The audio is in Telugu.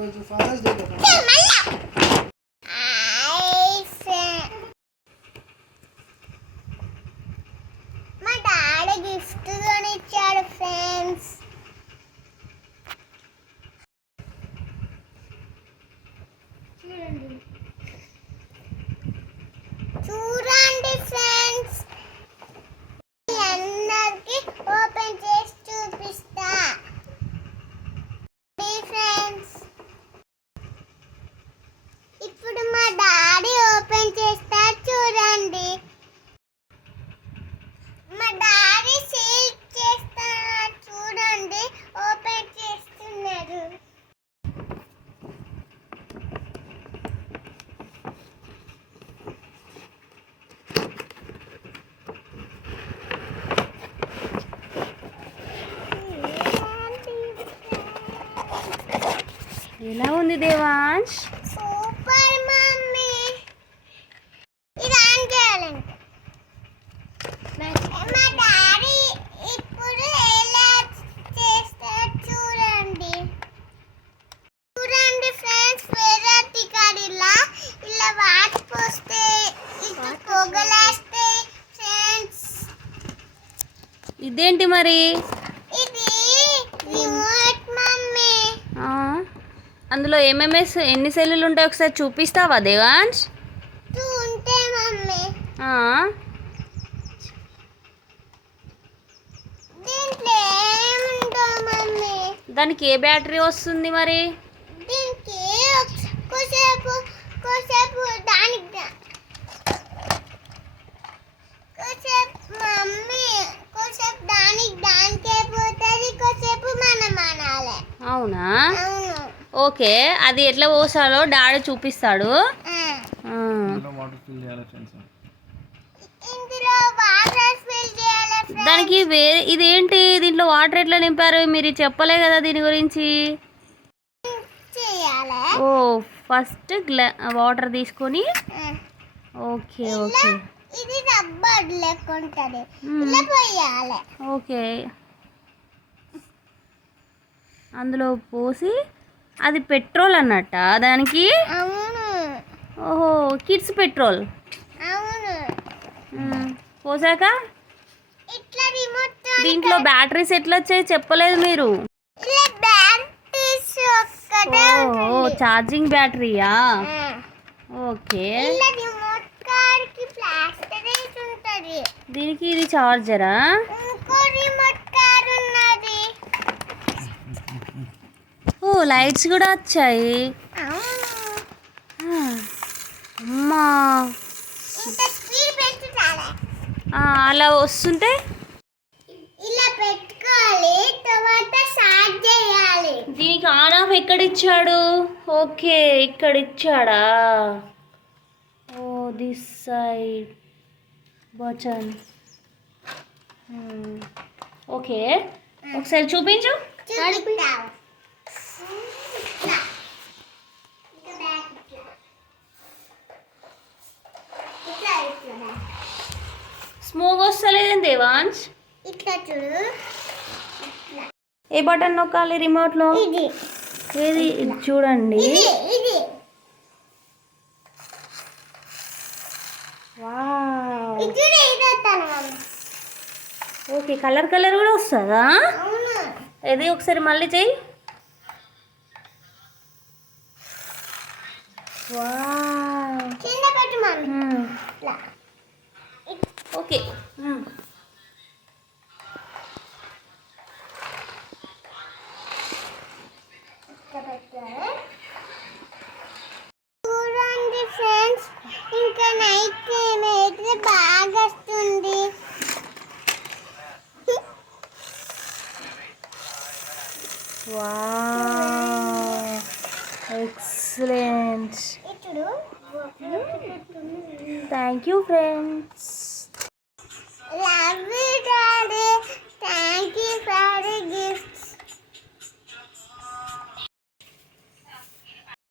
ఈరోజు ఫాదర్స్ డే కదా. మా డాడీ గిఫ్ట్ కొనిచ్చాడు ఫ్రెండ్స్. చూడండి ఫ్రెండ్స్, అందరికి ఓపెన్ చేసి చూపిస్తా ఫ్రెండ్స్. ఇప్పుడు మా డాడీ ఓపెన్ చేస్తారు చూడండి. మా డాడీ సీల్ చేస్తున్నారు చూడండి, ఓపెన్ చేస్తున్నారు. ఎలా ఉంది దేవాంశ్? Super mummy. ఇది ఆన్ చేయాలంటే మా డాడీ ఇప్పుడు ఎలా చేస్తారు చూడండి. చూడండి ఫ్రెండ్స్, వెరైటీ కాదు. ఇలా వాటర్ పోస్తే ఇట్లా పొగలేస్తాయి ఫ్రెండ్స్. ఇదేంటి మరి? ఇది రిమోట్ మమ్మీ. అందులో ఎన్ని సెల్లులు ఉంటాయి ఒకసారి చూపిస్తావా దేవాంశ్? ఉంటాయి మమ్మీ. దీంట్లో ఏముంటావు మమ్మీ? దానికి ఏ బ్యాటరీ వస్తుంది మరి? దీనికి కోసేపు దానికి మమ్మీ కోసేపు దానికే పోతుంది, కోసేపు మనం అనాలి. అవునా? అవును. ఓకే, అది ఎట్లా పోసాలో డాడీ చూపిస్తాడు. ఇందులో వాటర్ ఫిల్ చేయాలి. దానికి ఇదేంటి, దీంట్లో వాటర్ ఎట్లా నింపారు మీరు చెప్పలే కదా దీని గురించి. ఓ, ఫస్ట్ వాటర్ తీసుకొని ఓకే ఓకే ఇది రబ్బర్ లెక్క ఉంటది, ఇలా పోయాలి. ఓకే, అందులో పోసి అది పెట్రోల్ అన్నట్ట దానికి. అవును. ఓహో, కిడ్స్ పెట్రోల్. అవును. పోసాక ఇట్లా రిమోట్ దీంట్లో బ్యాటరీస్ ఎట్లా వచ్చాయి చెప్పలేదు మీరు. ఇలా బ్యాటరీస్ ఒక్కటే ఉంటుంది. ఛార్జింగ్ బ్యాటరీయా? ఓకే. ఇలా రిమోట్ కార్ కి ప్లాస్టర్ వేసి ఉంటది. దీనికి ఇది చార్జరా? ఇంకో రిమోట్ కార్ ఉన్నది. ఓ, లైట్స్ కూడా వచ్చాయి. అమ్మా, ఇంకా స్పీడ్ పెంచుతారా? అలా వస్తుంటే ఇలా పెట్టుకోవాలి, తర్వాత స్టార్ట్ చేయాలి. దీనికి ఆన్ ఆఫ్ ఎక్కడ ఇచ్చాడు? ఓకే, ఇక్కడ ఇచ్చాడా? ఓ, దిస్ సైడ్ బటన్. ఓకే, ఒకసారి చూపించు. చూపిస్తావు. స్మోక్ వస్తలేదేం దేవాంశ్? ఇట్లా చూడు. ఏ బటన్ నొక్కాలి రిమోట్లో? ఇది ఏది? ఇది చూడండి. ఇది వావ్. ఇది ఇదేస్తాను మమ్మీ. ఓకే, కలర్ కూడా వస్తుందా? అవును. ఇది ఒకసారి మళ్ళీ చెయ్యి. వావ్. కింద పెట్టు మమ్మీ. ఇట్లా. ఓకే. చూడండి ఫ్రెండ్స్, ఇంకా నైట్ టైం అయితే బాగా వస్తుంది. Wow, excellent. ఇప్పుడు thank you friends. Love you daddy. Thank you for the gift.